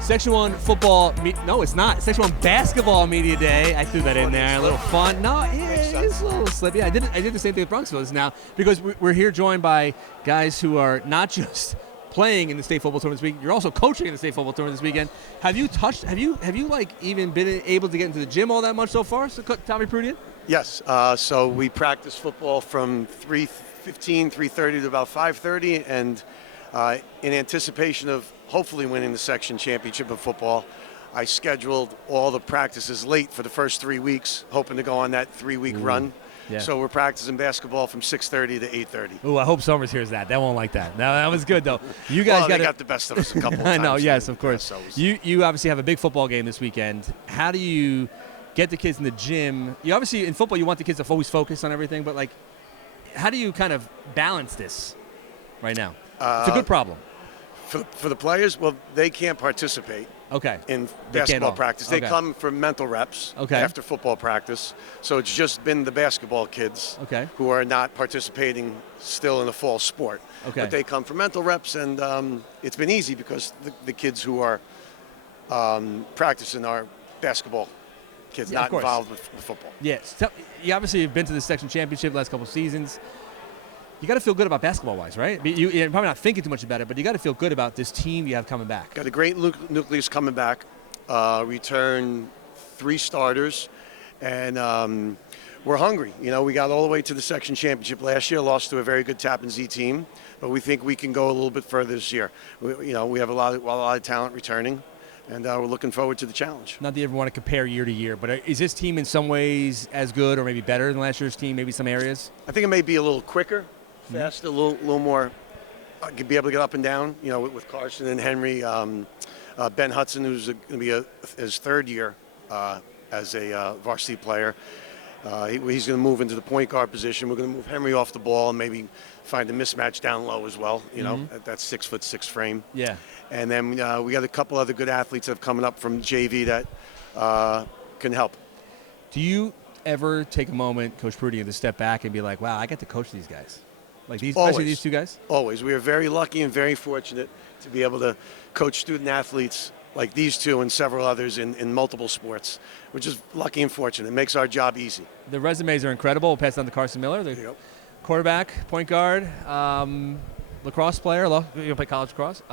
Section 1 football, no, it's not. Section 1 basketball media day. I threw that in there. A little fun. No, it's a little slippy. I did the same thing with Bronxville now because we're here joined by guys who are not just playing in the state football tournament this week. You're also coaching in the state football tournament this weekend. Have you like even been able to get into the gym all that much so far? So, Tommy Prudian? Yes. So we practice football from 3:15, 3:30 to about 5:30, and in anticipation of hopefully winning the section championship of football, I scheduled all the practices late for the first 3 weeks, hoping to go on that 3-week run. Yeah. So we're practicing basketball from 6:30 to 8:30. Ooh, I hope Summers hears that. That won't like that. No, that was good though. You guys got the best of us a couple of times. I know. Yes, of course. You obviously have a big football game this weekend. How do you get the kids in the gym? You obviously in football you want the kids to always focus on everything, but like, how do you kind of balance this right now? It's a good problem. For the players, well, they can't participate. Okay. In basketball practice. They come for mental reps after football practice. So it's just been the basketball kids who are not participating still in the fall sport. Okay. But they come for mental reps, and it's been easy because the kids who are practicing are basketball kids, not involved with football. Yes. So, you obviously have been to the section championship the last couple of seasons. You got to feel good about basketball-wise, right? You're probably not thinking too much about it, but you got to feel good about this team you have coming back. Got a great nucleus coming back. Return 3 starters, and we're hungry. You know, we got all the way to the section championship last year, lost to a very good Tappan Zee team, but we think we can go a little bit further this year. We have a lot of talent returning, and we're looking forward to the challenge. Not that you ever want to compare year to year, but is this team in some ways as good or maybe better than last year's team, maybe some areas? I think it may be a little quicker. Faster, a little more, be able to get up and down, with Carson and Henry. Ben Hudson, who's going to be his 3rd year as a varsity player. He's going to move into the point guard position. We're going to move Henry off the ball and maybe find a mismatch down low as well, at that 6'6" frame. Yeah. And then we got a couple other good athletes that have coming up from JV that can help. Do you ever take a moment, Coach Prudian, to step back and be like, wow, I get to coach these guys? Like especially these 2 guys? Always. We are very lucky and very fortunate to be able to coach student athletes like these 2 and several others in multiple sports, which is lucky and fortunate. It makes our job easy. The resumes are incredible. We'll pass it on to Carson Miller, the quarterback, point guard, lacrosse player. You play college lacrosse.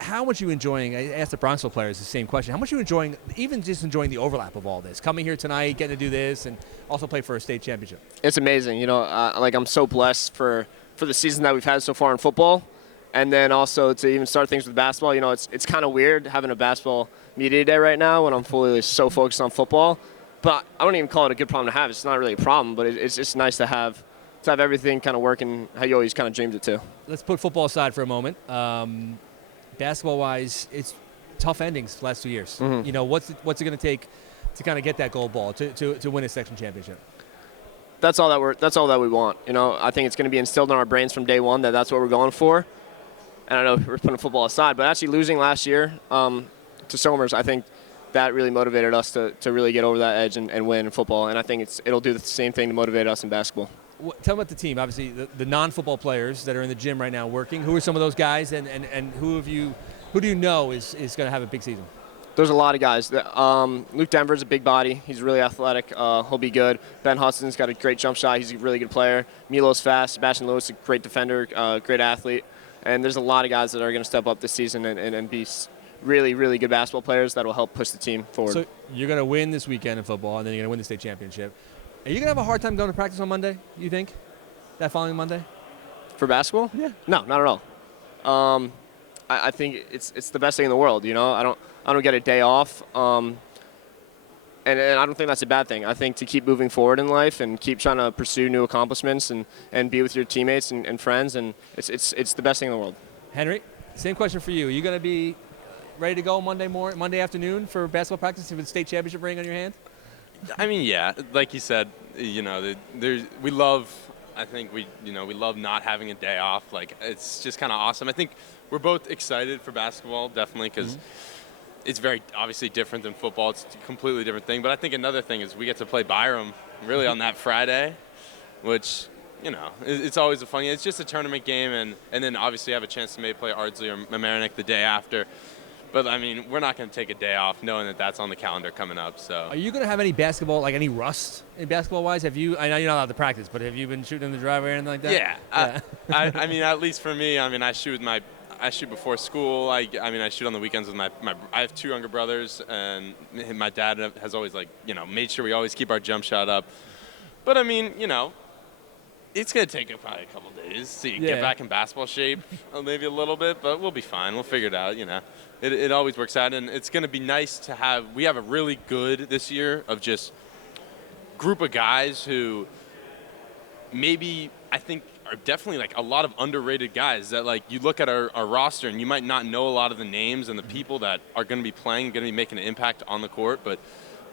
How much are you enjoying? I asked the Bronxville players the same question. How much are you enjoying, even just enjoying the overlap of all this? Coming here tonight, getting to do this, and also play for a state championship. It's amazing. I'm so blessed for the season that we've had so far in football, and then also to even start things with basketball. It's kind of weird having a basketball media day right now when I'm fully so focused on football. But I don't even call it a good problem to have. It's not really a problem, but it's just nice to have everything kind of working how you always kind of dreamed it to. Let's put football aside for a moment. Basketball-wise, it's tough endings the last 2 years. Mm-hmm. What's it going to take to kind of get that gold ball to win a section championship? That's all that we want. I think it's going to be instilled in our brains from day one that that's what we're going for. And I know we're putting football aside, but actually losing last year to Somers, I think that really motivated us to really get over that edge and win in football. And I think it'll do the same thing to motivate us in basketball. Tell me about the team. Obviously, the non-football players that are in the gym right now working. Who are some of those guys, and who do you know is going to have a big season? There's a lot of guys. Luke Denver's a big body. He's really athletic. He'll be good. Ben Hudson's got a great jump shot. He's a really good player. Milo's fast. Sebastian Lewis, a great defender, great athlete. And there's a lot of guys that are going to step up this season and be really, really good basketball players that will help push the team forward. So you're going to win this weekend in football, and then you're going to win the state championship. Are you going to have a hard time going to practice on Monday, you think, that following Monday? For basketball? Yeah. No, not at all. I think it's the best thing in the world. I don't get a day off, and I don't think that's a bad thing. I think to keep moving forward in life and keep trying to pursue new accomplishments and be with your teammates and friends, and it's the best thing in the world. Henry, same question for you. Are you going to be ready to go Monday afternoon for basketball practice with the state championship ring on your hand? I mean, yeah, like you said, we love not having a day off. Like, it's just kind of awesome. I think we're both excited for basketball, definitely, because it's very obviously different than football. It's a completely different thing. But I think another thing is we get to play Byram really on that Friday, which, you know, it's always a fun game. It's just a tournament game, and then obviously have a chance to maybe play Ardsley or Mamaroneck the day after. But, I mean, we're not going to take a day off knowing that that's on the calendar coming up. So, Are you going to have any basketball, like any rust in basketball-wise? Have you? I know you're not allowed to practice, but have you been shooting in the driveway or anything like that? Yeah. I mean, at least for me, I mean, I shoot before school. I mean, I shoot on the weekends with my I have 2 younger brothers, and my dad has always, like, you know, made sure we always keep our jump shot up. But, I mean, you know, it's going to take probably a couple days to get back in basketball shape, maybe a little bit, but we'll be fine. We'll figure it out, you know. It always works out, and it's going to be nice to have – we have a really good this year of just group of guys who maybe I think are definitely like a lot of underrated guys that, like, you look at our roster and you might not know a lot of the names and the people that are going to be playing, going to be making an impact on the court, but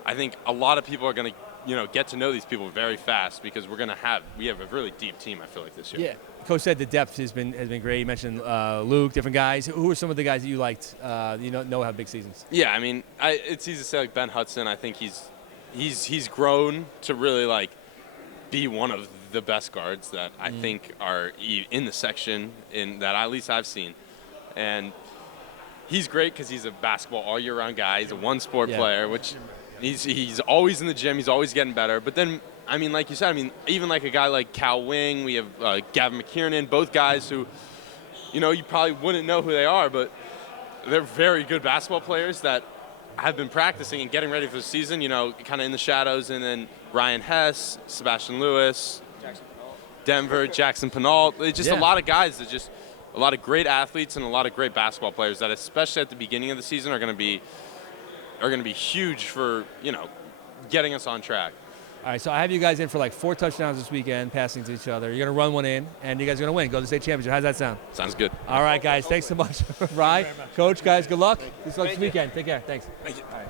I think a lot of people are going to, you know, get to know these people very fast because we have a really deep team, I feel like, this year. Yeah. Coach said the depth has been great. You mentioned Luke, different guys. Who are some of the guys that you liked? You know have big seasons. Yeah, I mean, it's easy to say, like, Ben Hudson. I think he's grown to really, like, be one of the best guards that I think are in the section that at least I've seen, and he's great because he's a basketball all year round guy. He's a one-sport player, which he's always in the gym. He's always getting better. But then, I mean, like you said, I mean, even like a guy like Cal Wing, we have Gavin McKiernan, both guys who, you know, you probably wouldn't know who they are, but they're very good basketball players that have been practicing and getting ready for the season, you know, kind of in the shadows. And then Ryan Hess, Sebastian Lewis, Denver, Jackson Penault. It's just a lot of guys that just a lot of great athletes and a lot of great basketball players that, especially at the beginning of the season, are going to be huge for, you know, getting us on track. All right, so I have you guys in for like 4 touchdowns this weekend, passing to each other. You're going to run one in, and you guys are going to win. Go to the state championship. How's that sound? Sounds good. All right, guys. Thanks so much. Rye, Coach, guys, good luck. Good luck this weekend. Take care. Thanks. Thank you. All right.